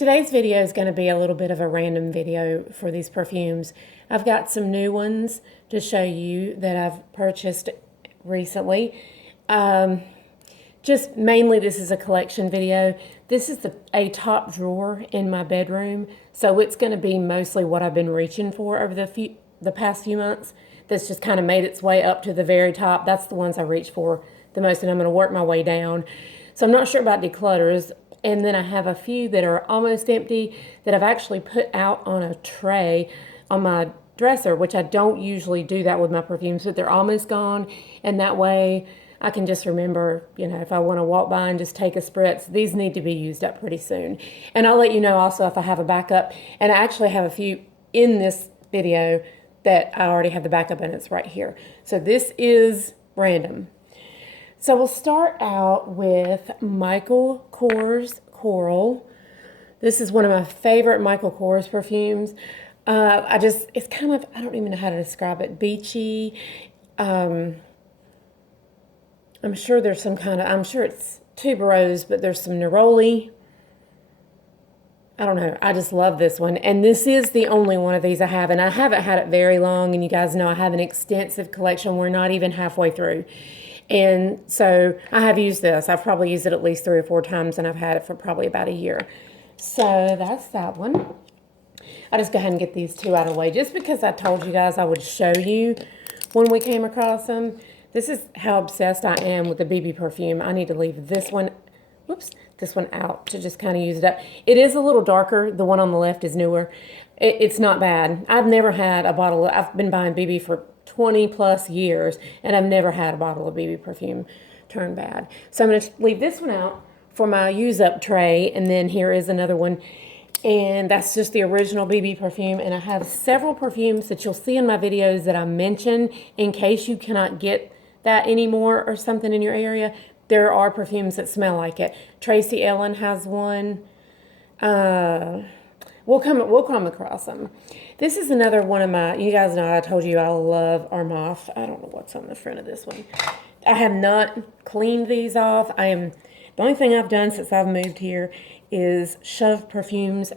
Today's video is going to be a little bit of a random video for these perfumes. I've got some new ones to show you that I've purchased recently. Just mainly this is a collection video. This is a top drawer in my bedroom, so it's going to be mostly what I've been reaching for over the past few months. That's just kind of made its way up to the very top. That's the ones I reach for the most, and I'm going to work my way down. So I'm not sure about declutters. And then I have a few that are almost empty that I've actually put out on a tray on my dresser, which I don't usually do that with my perfumes, but they're almost gone. And that way I can just remember, if I want to walk by and just take a spritz, these need to be used up pretty soon. And I'll let you know also if I have a backup. And I actually have a few in this video that I already have the backup, and it's right here. So this is random. So we'll start out with Michael Kors Coral. This is one of my favorite Michael Kors perfumes. It's kind of, I don't even know how to describe it, beachy. I'm sure there's some kind of, I'm sure it's tuberose, but there's some neroli. I don't know. I just love this one. And this is the only one of these I have. And I haven't had it very long. And you guys know I have an extensive collection. We're not even halfway through. And so I have used this. I've probably used it at least 3 or 4 times, and I've had it for probably about a year. So that's that one. I'll just go ahead and get these 2 out of the way, just because I told you guys I would show you when we came across them. This is how obsessed I am with the BB perfume. I need to leave this one out to just kind of use it up. It is a little darker. The one on the left is newer. It's not bad. I've never had a bottle. I've been buying BB for 20 plus years, and I've never had a bottle of BB perfume turn bad. So I'm going to leave this one out for my use up tray, and then here is another one, and that's just the original BB perfume. And I have several perfumes that you'll see in my videos that I mention in case you cannot get that anymore or something in your area. There are perfumes that smell like it. Tracy Ellen has one. We'll come across them. This is another one of my, you guys know I told you I love Armaf. I don't know what's on the front of this one. I have not cleaned these off. The only thing I've done since I've moved here is shove perfumes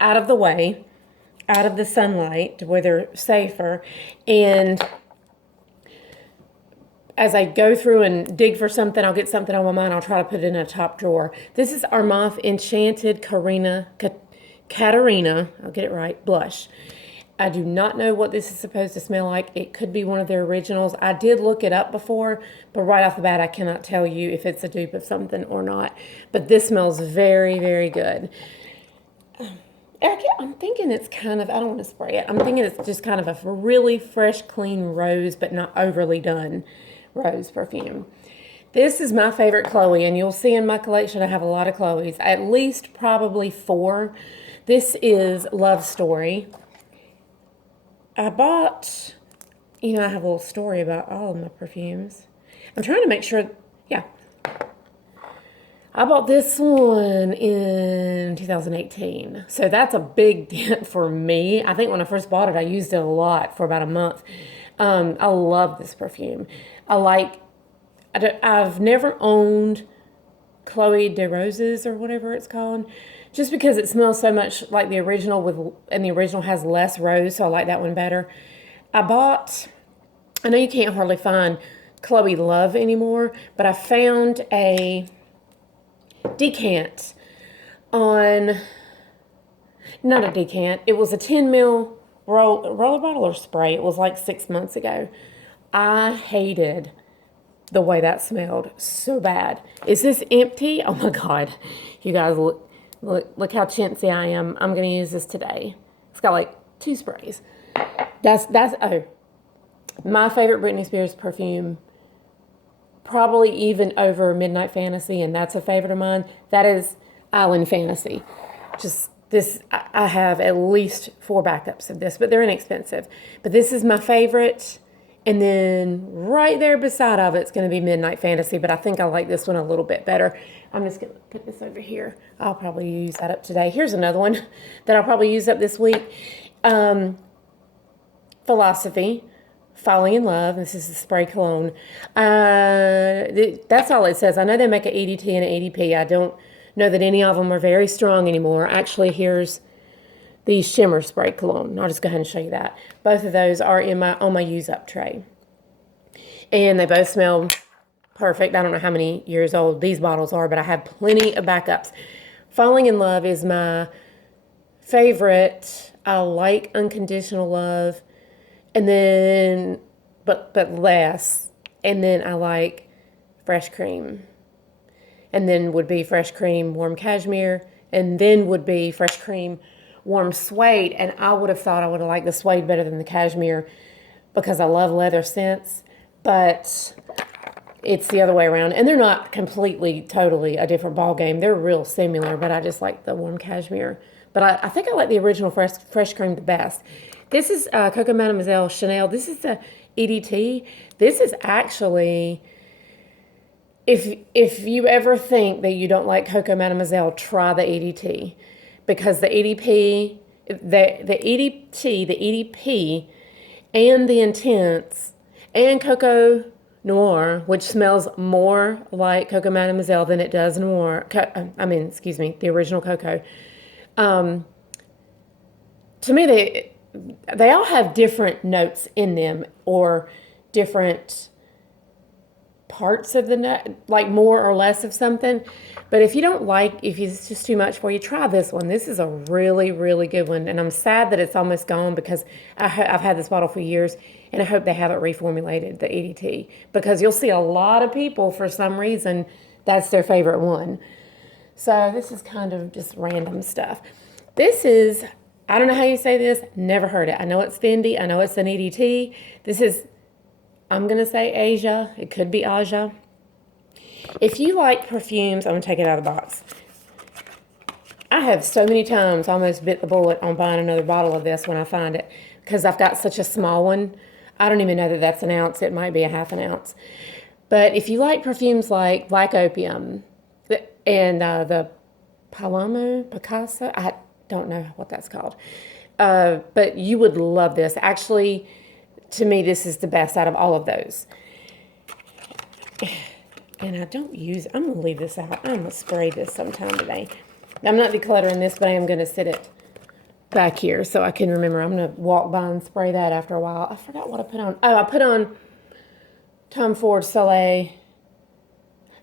out of the way, out of the sunlight to where they're safer. And as I go through and dig for something, I'll get something on my mind, I'll try to put it in a top drawer. This is Armaf Enchanted Katarina, I'll get it right, blush. I do not know what this is supposed to smell like. It could be one of their originals. I did look it up before, but right off the bat, I cannot tell you if it's a dupe of something or not. But this smells very, very good. I'm thinking it's kind of, I don't want to spray it. I'm thinking it's just kind of a really fresh, clean rose, but not overly done rose perfume. This is my favorite Chloe, and you'll see in my collection I have a lot of Chloes, at least probably 4. This is Love Story. I bought, I have a little story about all of my perfumes. I'm trying to make sure, yeah. I bought this one in 2018. So that's a big dent for me. I think when I first bought it, I used it a lot for about a month. I love this perfume. I've never owned Chloe de Roses or whatever it's called, just because it smells so much like the original and the original has less rose, so I like that one better. I know you can't hardly find Chloe Love anymore, but I found a decant not a decant, it was a 10 ml roller bottle or spray. It was like 6 months ago. I hated the way that smelled so bad. Is this empty? Oh my God. You guys look how chintzy I am. I'm going to use this today. It's got like 2 sprays. Oh, my favorite Britney Spears perfume, probably even over Midnight Fantasy, and that's a favorite of mine. That is Island Fantasy. Just this, I have at least 4 backups of this, but they're inexpensive. But this is my favorite. And then right there beside of it's going to be Midnight Fantasy, but I think I like this one a little bit better. I'm just going to put this over here. I'll probably use that up today. Here's another one that I'll probably use up this week. Philosophy, Falling in Love. This is the spray cologne. That's all it says. I know they make an EDT and an EDP. I don't know that any of them are very strong anymore. Actually, here's the Shimmer Spray Cologne. I'll just go ahead and show you that. Both of those are on my use-up tray. And they both smell perfect. I don't know how many years old these bottles are, but I have plenty of backups. Falling in Love is my favorite. I like Unconditional Love, and then but less. And then I like Fresh Cream, and then would be Fresh Cream Warm Cashmere, and then would be Fresh Cream Warm Suede. And I would have thought I would have liked the Suede better than the Cashmere because I love leather scents, but it's the other way around. And they're not completely, totally a different ball game. They're real similar, but I just like the Warm Cashmere. But I think I like the original Fresh Cream the best. This is Coco Mademoiselle Chanel. This is the EDT. This is actually, if you ever think that you don't like Coco Mademoiselle, try the EDT. Because the EDP, the EDP, and the Intense, and Coco Noir, which smells more like Coco Mademoiselle than it does Noir. The original Coco. To me, they all have different notes in them, or different parts of the note, like more or less of something. But if it's just too much for you, try this one. This is a really, really good one. And I'm sad that it's almost gone because I've had this bottle for years, and I hope they haven't reformulated the EDT, because you'll see a lot of people, for some reason, that's their favorite one. So this is kind of just random stuff. This is, I don't know how you say this, never heard it. I know it's Fendi, I know it's an EDT. This is, I'm going to say Asia. It could be Aja. If you like perfumes, I'm going to take it out of the box. I have so many times almost bit the bullet on buying another bottle of this when I find it, because I've got such a small one. I don't even know that that's an ounce. It might be a half an ounce. But if you like perfumes like Black Opium and the Paloma Picasso, I don't know what that's called. But you would love this. Actually, to me, this is the best out of all of those. And I don't use it. I'm going to leave this out. I'm going to spray this sometime today. I'm not decluttering this, but I am going to sit it back here so I can remember. I'm going to walk by and spray that after a while. I forgot what I put on. Oh, I put on Tom Ford Soleil.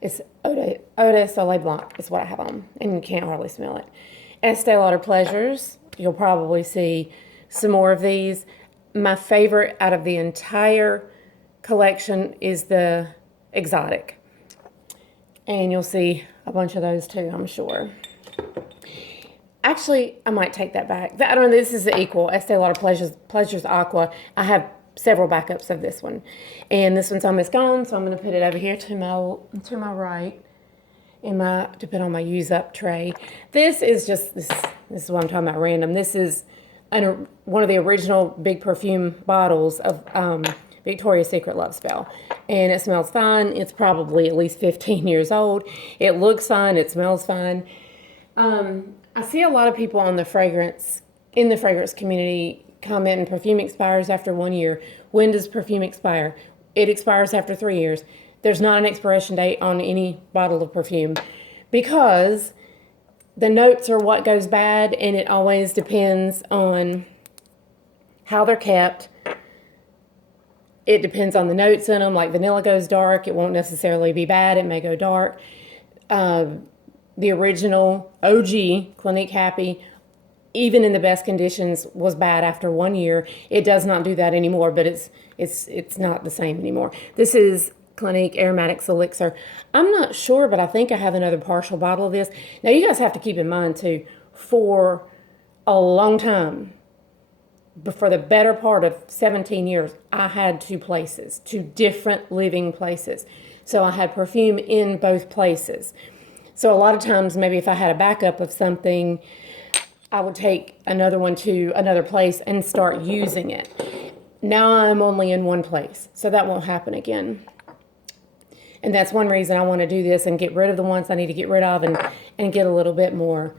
It's Eau de Soleil Blanc is what I have on, and you can't hardly smell it. Estee Lauder Pleasures. You'll probably see some more of these. My favorite out of the entire collection is the Exotic. And you'll see a bunch of those too, I'm sure. Actually, I might take that back. I don't know, this is the equal. Estee Lauder Pleasures Aqua. I have several backups of this one. And this one's almost gone, so I'm going to put it over here to my right to put on my use-up tray. This is just, this is what I'm talking about random. This is one of the original big perfume bottles of Victoria's Secret Love Spell. And it smells fine. It's probably at least 15 years old. It looks fine. It smells fine. I see a lot of people in the fragrance community commenting perfume expires after 1 year. When does perfume expire? It expires after 3 years. There's not an expiration date on any bottle of perfume, because the notes are what goes bad, and it always depends on how they're kept. It depends on the notes in them. Like vanilla goes dark, it won't necessarily be bad. It may go dark. The original OG Clinique Happy, even in the best conditions, was bad after 1 year. It does not do that anymore, but it's not the same anymore. This is Clinique Aromatics Elixir. I'm not sure, but I think I have another partial bottle of this. Now, you guys have to keep in mind, too, for a long time, for the better part of 17 years, I had two different living places. So I had perfume in both places. So a lot of times, maybe if I had a backup of something, I would take another one to another place and start using it. Now I'm only in one place, so that won't happen again. And that's one reason I want to do this and get rid of the ones I need to get rid of, and get a little bit more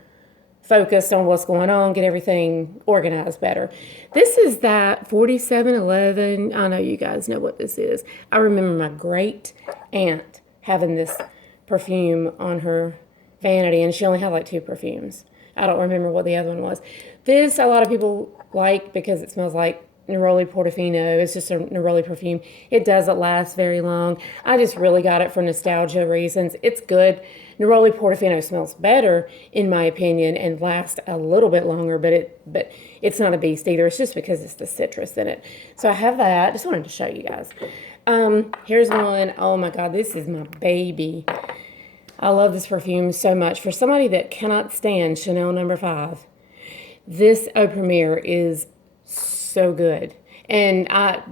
focused on what's going on, get everything organized better. This is that 4711. I know you guys know what this is. I remember my great aunt having this perfume on her vanity, and she only had like 2 perfumes. I don't remember what the other one was. This, a lot of people like because it smells like Neroli Portofino. It's just a Neroli perfume. It doesn't last very long. I just really got it for nostalgia reasons. It's good. Neroli Portofino smells better, in my opinion, and lasts a little bit longer, but it's not a beast either. It's just because it's the citrus in it. So I have that. Just wanted to show you guys. Here's one. Oh my God, this is my baby. I love this perfume so much. For somebody that cannot stand Chanel No. 5, this Eau Premiere is so good. And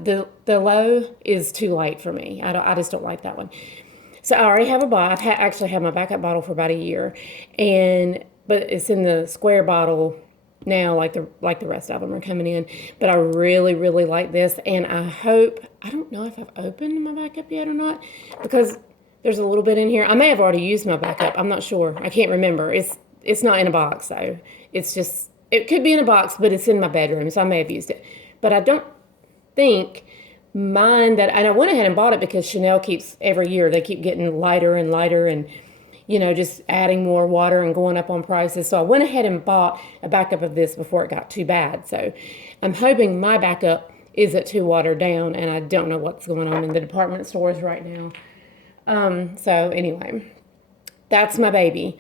the low is too light for me. I just don't like that one. So I already have a bottle. I've actually had my backup bottle for about a year, but it's in the square bottle now, like the rest of them are coming in. But I really, really like this, and I don't know if I've opened my backup yet or not, because there's a little bit in here. I may have already used my backup. I'm not sure. I can't remember. It's not in a box though. It could be in a box, but it's in my bedroom, so I may have used it. But I don't think and I went ahead and bought it because Chanel keeps, every year, they keep getting lighter and lighter and, just adding more water and going up on prices. So I went ahead and bought a backup of this before it got too bad. So I'm hoping my backup isn't too watered down, and I don't know what's going on in the department stores right now. So anyway, that's my baby.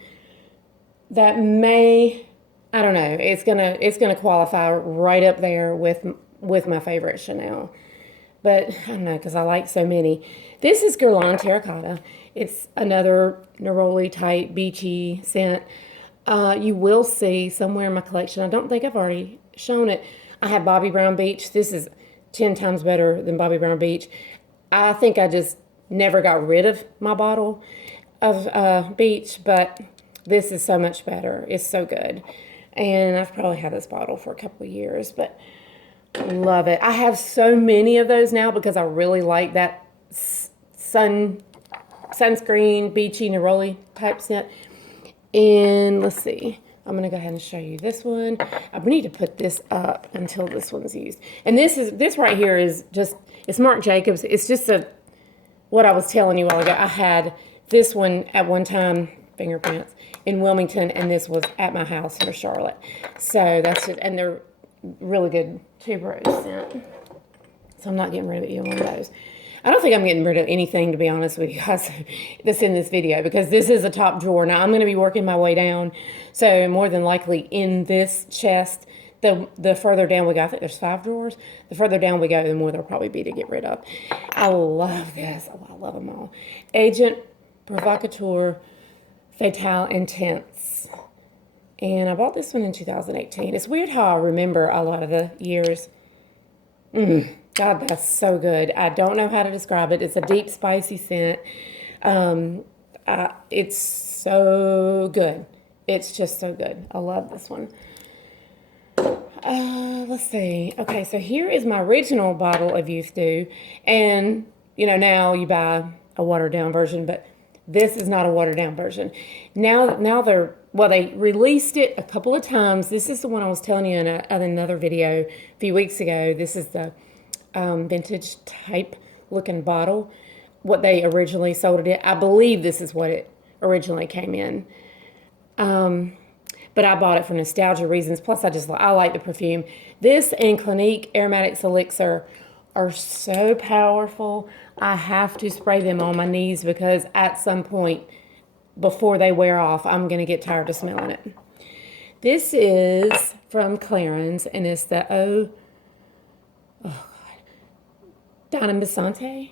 That I don't know, it's gonna qualify right up there with my favorite Chanel. But I don't know, because I like so many. This is Guerlain Terracotta. It's another Neroli type beachy scent. You will see somewhere in my collection, I don't think I've already shown it, I have Bobby Brown Beach. This is 10 times better than Bobby Brown Beach. I think I just never got rid of my bottle of Beach, but this is so much better. It's so good. And I've probably had this bottle for a couple of years, but love it. I have so many of those now because I really like that sunscreen, beachy, Neroli type scent. And let's see. I'm going to go ahead and show you this one. I need to put this up until this one's used. And this right here is just, it's Marc Jacobs. It's just what I was telling you a while ago. I had this one at one time, Fingerprints, in Wilmington, and this was at my house for Charlotte. So that's it. And they're really good tuberose scent. So I'm not getting rid of either one of those. I don't think I'm getting rid of anything, to be honest with you guys, that's in this video, because this is a top drawer. Now, I'm going to be working my way down. So more than likely in this chest, the further down we go, I think there's 5 drawers. The further down we go, the more there'll probably be to get rid of. I love this. Oh, I love them all. Agent Provocateur Fatale Intense. And I bought this one in 2018. It's weird how I remember a lot of the years. God, that's so good. I don't know how to describe it. It's a deep, spicy scent. It's so good. It's just so good. I love this one. Let's see. Okay, so here is my original bottle of Youth Dew. And, now you buy a watered-down version, but this is not a watered-down version. Now they released it a couple of times. This is the one I was telling you in another video a few weeks ago. This is the vintage type looking bottle. What they originally sold it. I believe this is what it originally came in. But I bought it for nostalgia reasons. Plus, I like the perfume. This and Clinique Aromatics Elixir are so powerful. I have to spray them on my knees because at some point before they wear off, I'm going to get tired of smelling it. This is from Clarins, and it's the Donna Besante?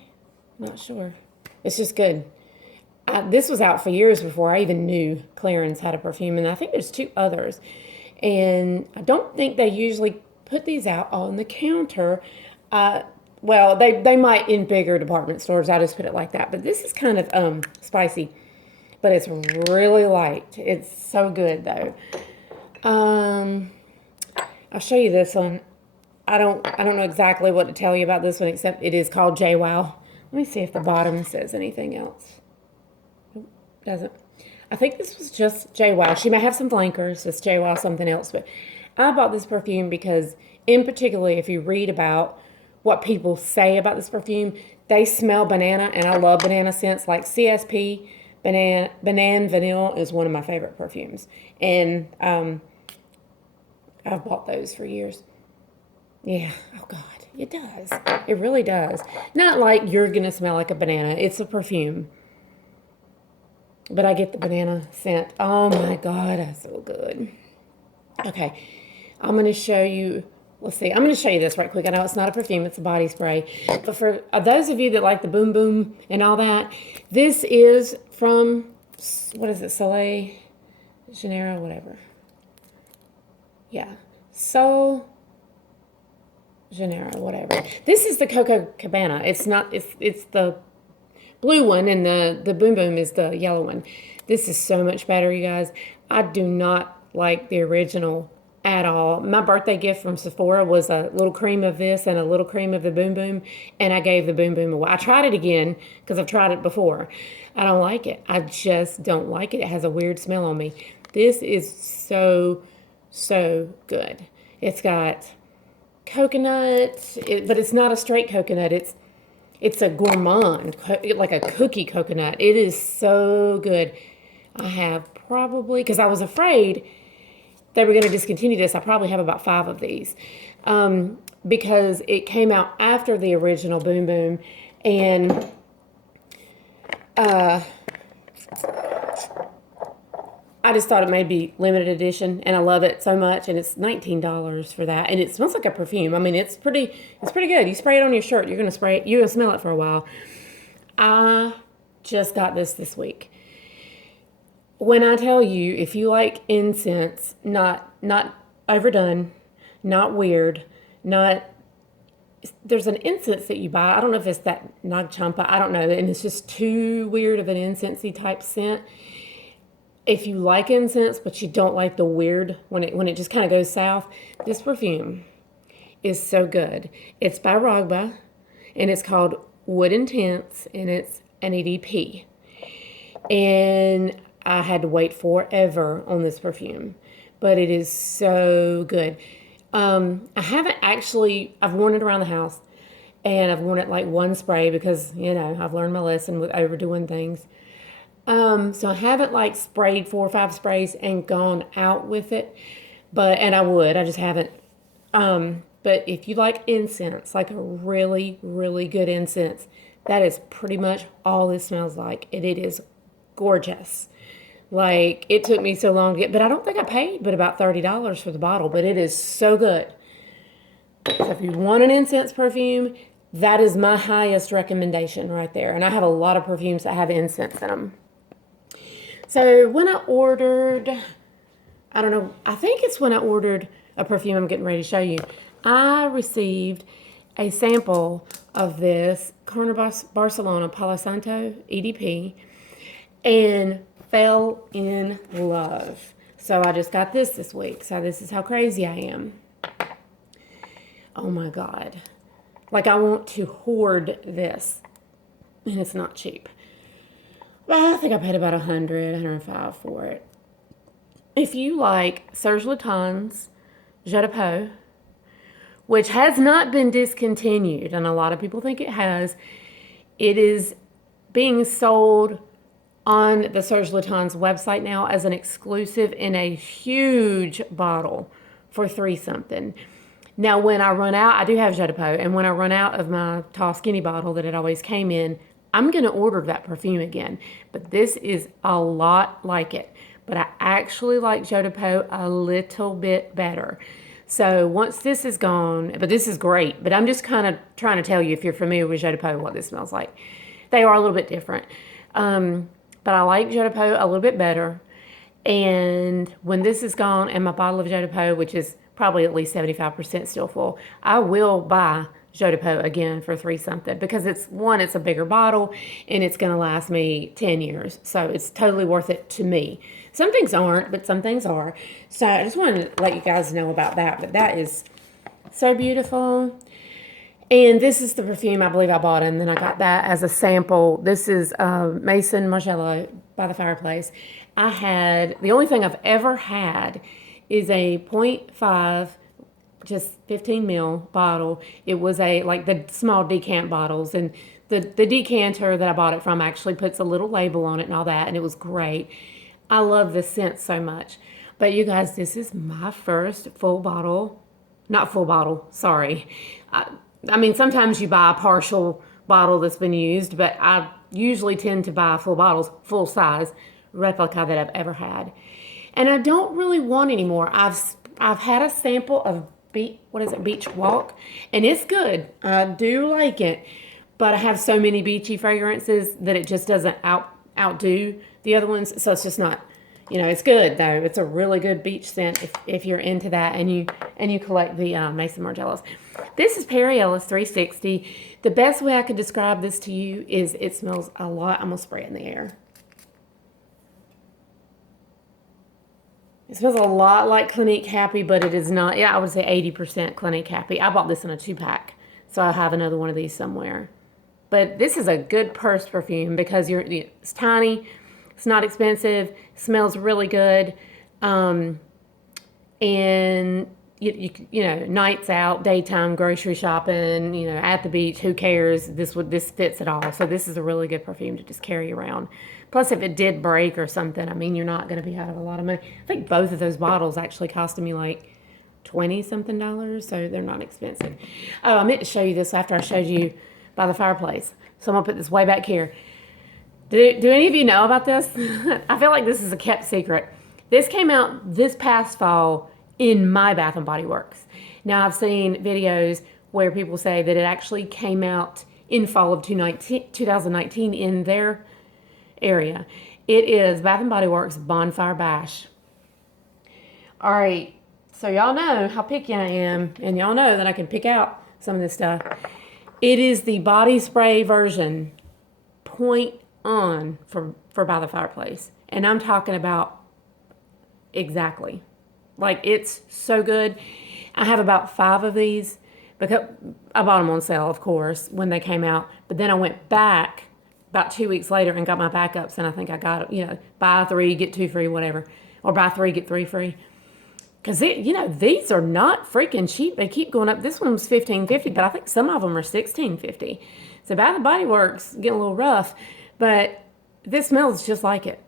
Not sure. It's just good. This was out for years before I even knew Clarins had a perfume, and I think there's 2 others. And I don't think they usually put these out on the counter. Well, they might in bigger department stores. I just put it like that. But this is kind of spicy, but it's really light. It's so good, though. I'll show you this one. I don't know exactly what to tell you about this one, except it is called JWoww. Let me see if the bottom says anything else. Nope, doesn't. I think this was just JWoww. She may have some flankers. It's JWoww something else. But I bought this perfume because, in particular, if you read about what people say about this perfume, they smell banana, and I love banana scents like CSP, Banana Vanille is one of my favorite perfumes. And I've bought those for years. Yeah, oh God, it does. It really does. Not like you're going to smell like a banana. It's a perfume. But I get the banana scent. Oh my God, that's so good. Okay, I'm going to show you. Let's see. I'm going to show you this right quick. I know it's not a perfume. It's a body spray. But for those of you that like the boom boom and all that, this is from, what is it, Soleil Janeiro, whatever. Yeah, Sol Janeiro, whatever. This is the Coco Cabana. It's not, it's the blue one, and the boom boom is the yellow one. This is so much better, you guys. I do not like the original at all. My birthday gift from Sephora was a little cream of this and a little cream of the boom boom, and I gave the boom boom away. I tried it again because I've tried it before. I don't like it. I just don't like it. It has a weird smell on me. This is so good. It's got coconut, but it's not a straight coconut. It's a gourmand, like a cookie coconut. It is so good. I have probably, because I was afraid they were going to discontinue this, I probably have about 5 of these. Because it came out after the original Boom Boom. And I just thought it may be limited edition, and I love it so much, and it's $19 for that, and it smells like a perfume. I mean, it's pretty good. You spray it on your shirt, you're gonna smell it for a while. I just got this week. When I tell you, if you like incense, not overdone, not weird, there's an incense that you buy. I don't know if it's that Nag Champa, I don't know, and it's just too weird of an incensey type scent. If you like incense, but you don't like the weird, when it just kind of goes south, this perfume is so good. It's by Rogba, and it's called Wood Intense, and it's an EDP. And I had to wait forever on this perfume, but it is so good. I've worn it around the house, and I've worn it like one spray because, I've learned my lesson with overdoing things. So I haven't like sprayed 4 or 5 sprays and gone out with it, and I just haven't. But if you like incense, like a really, really good incense, that is pretty much all this smells like. And it is gorgeous. Like, it took me so long to get, but I don't think I paid but about $30 for the bottle, but it is so good. So if you want an incense perfume, that is my highest recommendation right there. And I have a lot of perfumes that have incense in them. So when I ordered, I don't know, I think it's when I ordered a perfume I'm getting ready to show you, I received a sample of this Barcelona Palo Santo EDP and fell in love. So I just got this week. So this is how crazy I am. Oh my God. Like, I want to hoard this. And it's not cheap. Well, I think I paid about $105 for it. If you like Serge Lutens Jeu de Peau, which has not been discontinued, and a lot of people think it has, it is being sold on the Serge Lutens website now as an exclusive in a huge bottle for $3 something. Now, when I run out, I do have Jeu de Peau, and when I run out of my tall, skinny bottle that it always came in, I'm going to order that perfume again. But this is a lot like it. But I actually like Jeu de Peau a little bit better. So once this is gone, but this is great, but I'm just kind of trying to tell you, if you're familiar with Jeu de Peau, what this smells like. They are a little bit different. But I like Jeu de Peau a little bit better. And when this is gone and my bottle of Jeu de Peau, which is probably at least 75% still full, I will buy Jeu de Peau again for $3 something because it's a bigger bottle and it's going to last me 10 years. So it's totally worth it to me. Some things aren't, but some things are. So I just wanted to let you guys know about that. But that is so beautiful. And this is the perfume I believe I bought, and then I got that as a sample. This is Maison Margiela by the fireplace. The only thing I've ever had is a 0.5, just 15 ml bottle. It was like the small decant bottles, and the decanter that I bought it from actually puts a little label on it and all that, and it was great. I love this scent so much. But you guys, this is my first full bottle. Not full bottle, sorry. I mean, sometimes you buy a partial bottle that's been used, but I usually tend to buy full bottles, full size replica that I've ever had. And I don't really want any more. I've had a sample of Beach Walk, and it's good. I do like it, but I have so many beachy fragrances that it just doesn't outdo the other ones. So it's just not, it's good though. It's a really good beach scent if you're into that and you collect the Mason Margielas. This is Perry Ellis 360. The best way I could describe this to you is it smells a lot. I'm gonna spray it in the air. It smells a lot like Clinique Happy, but it is not. Yeah, I would say 80% Clinique Happy. I bought this in a 2-pack, so I have another one of these somewhere. But this is a good purse perfume because it's tiny, it's not expensive, smells really good, and nights out, daytime, grocery shopping, at the beach, who cares? This fits it all. So this is a really good perfume to just carry around. Plus, if it did break or something, I mean, you're not going to be out of a lot of money. I think both of those bottles actually costed me like $20-something, so they're not expensive. Oh, I meant to show you this after I showed you by the fireplace. So I'm going to put this way back here. Do any of you know about this? I feel like this is a kept secret. This came out this past fall in my Bath & Body Works. Now, I've seen videos where people say that it actually came out in fall of 2019 in their area. It is Bath & Body Works Bonfire Bash. All right, so y'all know how picky I am, and y'all know that I can pick out some of this stuff. It is the body spray version, point on for By the Fireplace. And I'm talking about exactly. Like, it's so good. I have about 5 of these because I bought them on sale, of course, when they came out. But then I went back about 2 weeks later and got my backups, and I think I got, buy 3, get 2 free, whatever. Or buy 3, get 3 free. Because, these are not freaking cheap. They keep going up. This one was $15.50, but I think some of them are $16.50. So Bath & Body Works getting a little rough, but this smells just like it.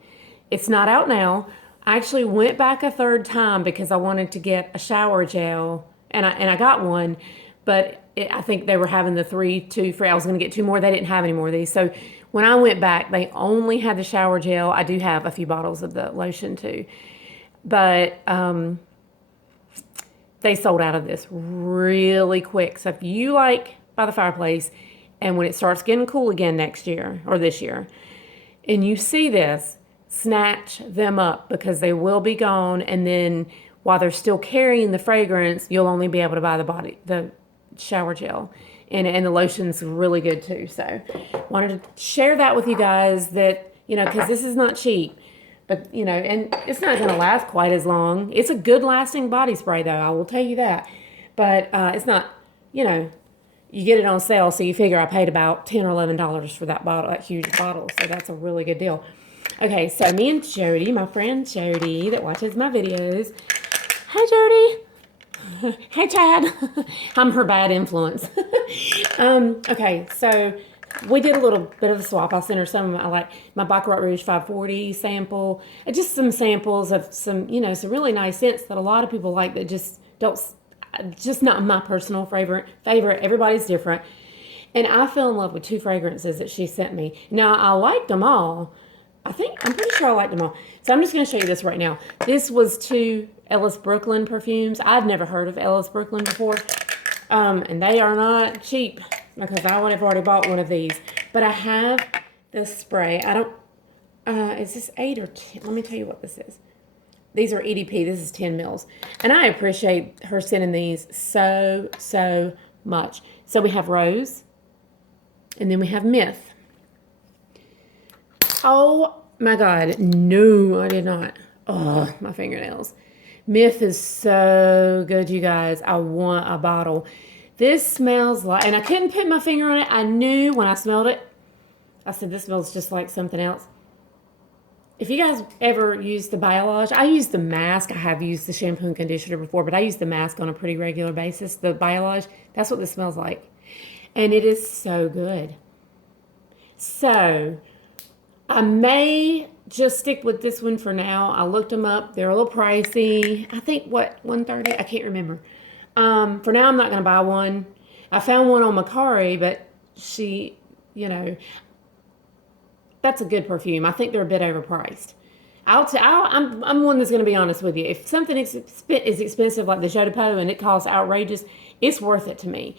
It's not out now. I actually went back a 3rd time because I wanted to get a shower gel, and I got one, but I think they were having the 3, 2 free. I was going to get 2 more. They didn't have any more of these. So when I went back, they only had the shower gel. I do have a few bottles of the lotion too, but they sold out of this really quick. So if you like By the Fireplace, and when it starts getting cool again next year or this year, and you see this, snatch them up because they will be gone. And then while they're still carrying the fragrance, you'll only be able to buy the shower gel. And the lotion's really good too. So wanted to share that with you guys that, because this is not cheap. But, and it's not going to last quite as long. It's a good lasting body spray, though. I will tell you that. But it's not, you get it on sale, so you figure I paid about $10 or $11 for that bottle, that huge bottle. So that's a really good deal. Okay, so me and Jody, my friend Jody that watches my videos. Hi, Jody. Hey, Chad. I'm her bad influence. Okay, so we did a little bit of a swap. I'll send her some of my Baccarat Rouge 540 sample. Just some samples of some really nice scents that a lot of people like that just not my personal favorite. Everybody's different. And I fell in love with 2 fragrances that she sent me. Now, I liked them all. I'm pretty sure I liked them all. So I'm just going to show you this right now. This was 2 Ellis Brooklyn perfumes. I've never heard of Ellis Brooklyn before. And they are not cheap because I would have already bought one of these. But I have this spray. Is this 8 or 10? Let me tell you what this is. These are EDP. This is 10 mils. And I appreciate her sending these so, so much. So we have Rose. And then we have Myth. Oh my God. No, I did not. Oh, my fingernails. Myth is so good, you guys. I want a bottle. This smells like, and I couldn't put my finger on it. I knew when I smelled it. I said, this smells just like something else. If you guys ever use the Biolage, I use the mask. I have used the shampoo and conditioner before, but I use the mask on a pretty regular basis. The Biolage, that's what this smells like. And it is so good. So I may just stick with this one for now. I looked them up. They're a little pricey. I think, what, $130? I can't remember. For now, I'm not going to buy one. I found one on Macari, but she, that's a good perfume. I think they're a bit overpriced. I'm one that's going to be honest with you. If something is expensive like the Jeu de Peau and it costs outrageous, it's worth it to me.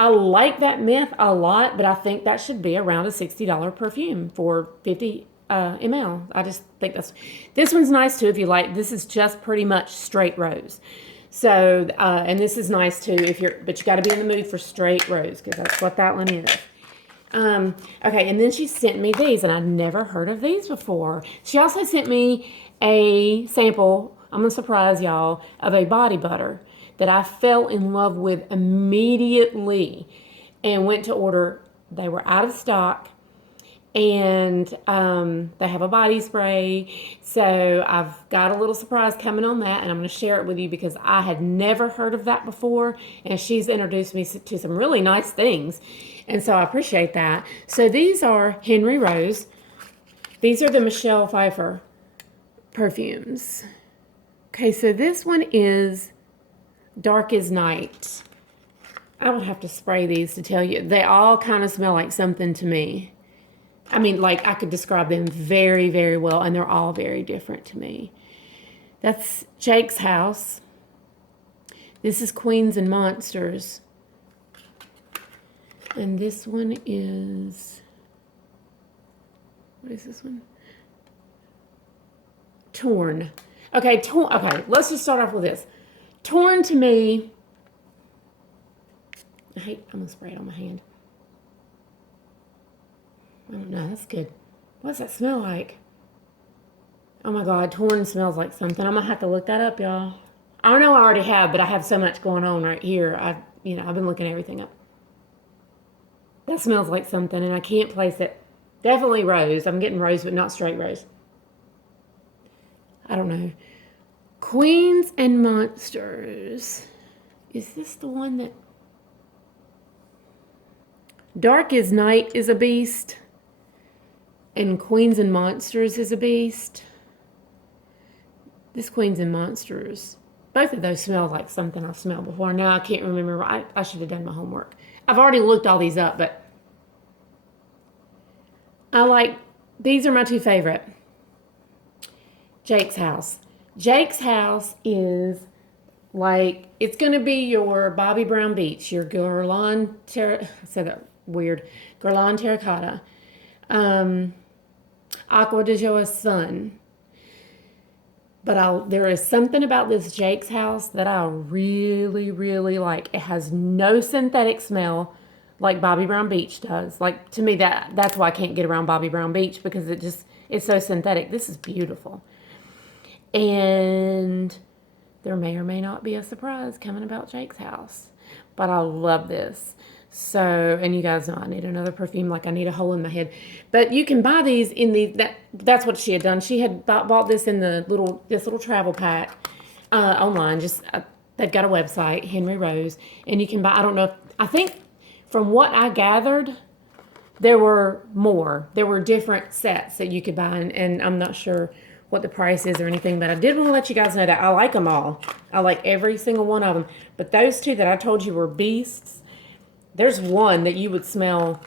I like that Myth a lot, but I think that should be around a $60 perfume for 50 ml. I just think this one's nice too if you like. This is just pretty much straight rose. So, and this is nice too but you got to be in the mood for straight rose because that's what that one is. Okay, and then she sent me these, and I'd never heard of these before. She also sent me a sample, I'm going to surprise y'all, of a body butter that I fell in love with immediately and went to order. They were out of stock, and they have a body spray. So I've got a little surprise coming on that, and I'm going to share it with you because I had never heard of that before, and she's introduced me to some really nice things. And so I appreciate that. So these are Henry Rose. These are the Michelle Pfeiffer perfumes. Okay, so this one is Dark as Night. I would have to spray these to tell you. They all kind of smell like something to me. I mean, like I could describe them very, very well, and they're all very different to me. That's Jake's House. This is Queens and Monsters. And this one is, what is this one? Torn. Okay, okay, let's just start off with this. Torn to me, I'm going to spray it on my hand. I don't know, that's good. What does that smell like? Oh my God, Torn smells like something. I'm going to have to look that up, y'all. I know I already have, but I have so much going on right here. I've been looking everything up. That smells like something, and I can't place it. Definitely rose. I'm getting rose, but not straight rose. I don't know. Queens and Monsters. Is this the one that... Dark as Night is a beast, and Queens and Monsters is a beast. This Queens and Monsters, both of those smell like something I've smelled before. Now I can't remember. I should have done my homework. I've already looked all these up, but these are my two favorite. Jake's House. Jake's House is like, it's going to be your Bobby Brown Beach, your Guerlain Terracotta, Aqua de Joa Sun. But there is something about this Jake's House that I really, really like. It has no synthetic smell like Bobby Brown Beach does. Like, to me, that's why I can't get around Bobby Brown Beach, because it's so synthetic. This is beautiful. And there may or may not be a surprise coming about Jake's House. But I love this. So, and you guys know I need another perfume, like I need a hole in my head. But you can buy these in that's what she had done. She had bought this in this little travel pack online. They've got a website, Henry Rose, and you can buy, I think from what I gathered, there were more. There were different sets that you could buy, and I'm not sure what the price is or anything, but I did want to let you guys know that I like them all. I like every single one of them. But those two that I told you were beasts, there's one that you would smell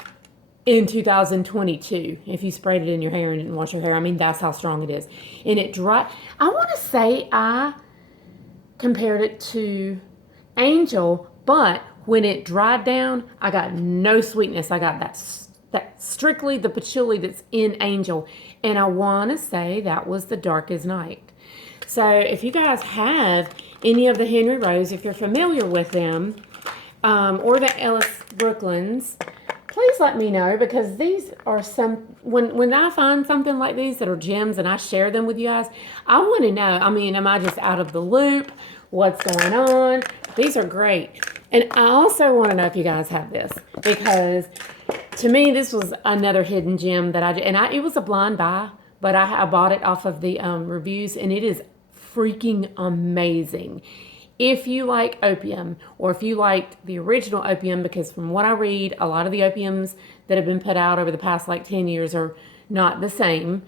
in 2022 if you sprayed it in your hair and didn't wash your hair. I mean, that's how strong it is. And it dry. I want to say I compared it to Angel, but when it dried down, I got no sweetness. I got that strictly the patchouli that's in Angel. And I want to say that was the Dark as Night. So if you guys have any of the Henry Rose, if you're familiar with them, or the Ellis Brooklyns, please let me know, because these are when I find something like these that are gems and I share them with you guys, I want to know, I mean, am I just out of the loop? What's going on? These are great. And I also want to know if you guys have this, because to me, this was another hidden gem that it was a blind buy, but I bought it off of the reviews, and it is freaking amazing. if you like opium, or if you liked the original opium, because from what I read, a lot of the opiums that have been put out over the past like 10 years are not the same.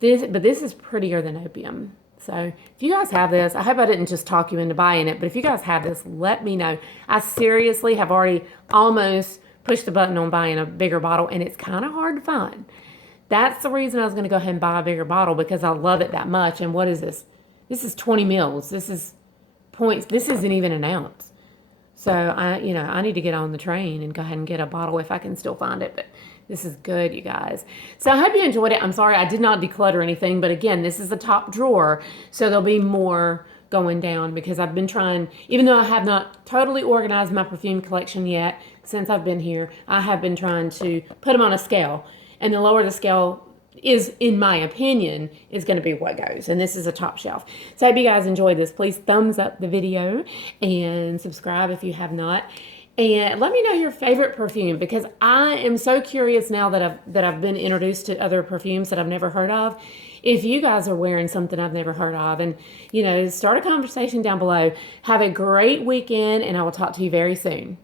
But this is prettier than opium. So if you guys have this, I hope I didn't just talk you into buying it, but if you guys have this, let me know. I seriously have already almost pushed the button on buying a bigger bottle, and it's kind of hard to find. That's the reason I was going to go ahead and buy a bigger bottle, because I love it that much. And what is this? This is 20 mils. This is points. This isn't even an ounce. So I need to get on the train and go ahead and get a bottle if I can still find it. But this is good, you guys. So I hope you enjoyed it. I'm sorry I did not declutter anything, but again, this is the top drawer, so there'll be more going down, because I've been trying, even though I have not totally organized my perfume collection yet since I've been here, I have been trying to put them on a scale, and the lower the scale is, in my opinion, is going to be what goes. And this is a top shelf. So I hope you guys enjoyed this. Please thumbs up the video and subscribe if you have not. And let me know your favorite perfume, because I am so curious now that I've been introduced to other perfumes that I've never heard of. If you guys are wearing something I've never heard of, and start a conversation down below. Have a great weekend, and I will talk to you very soon.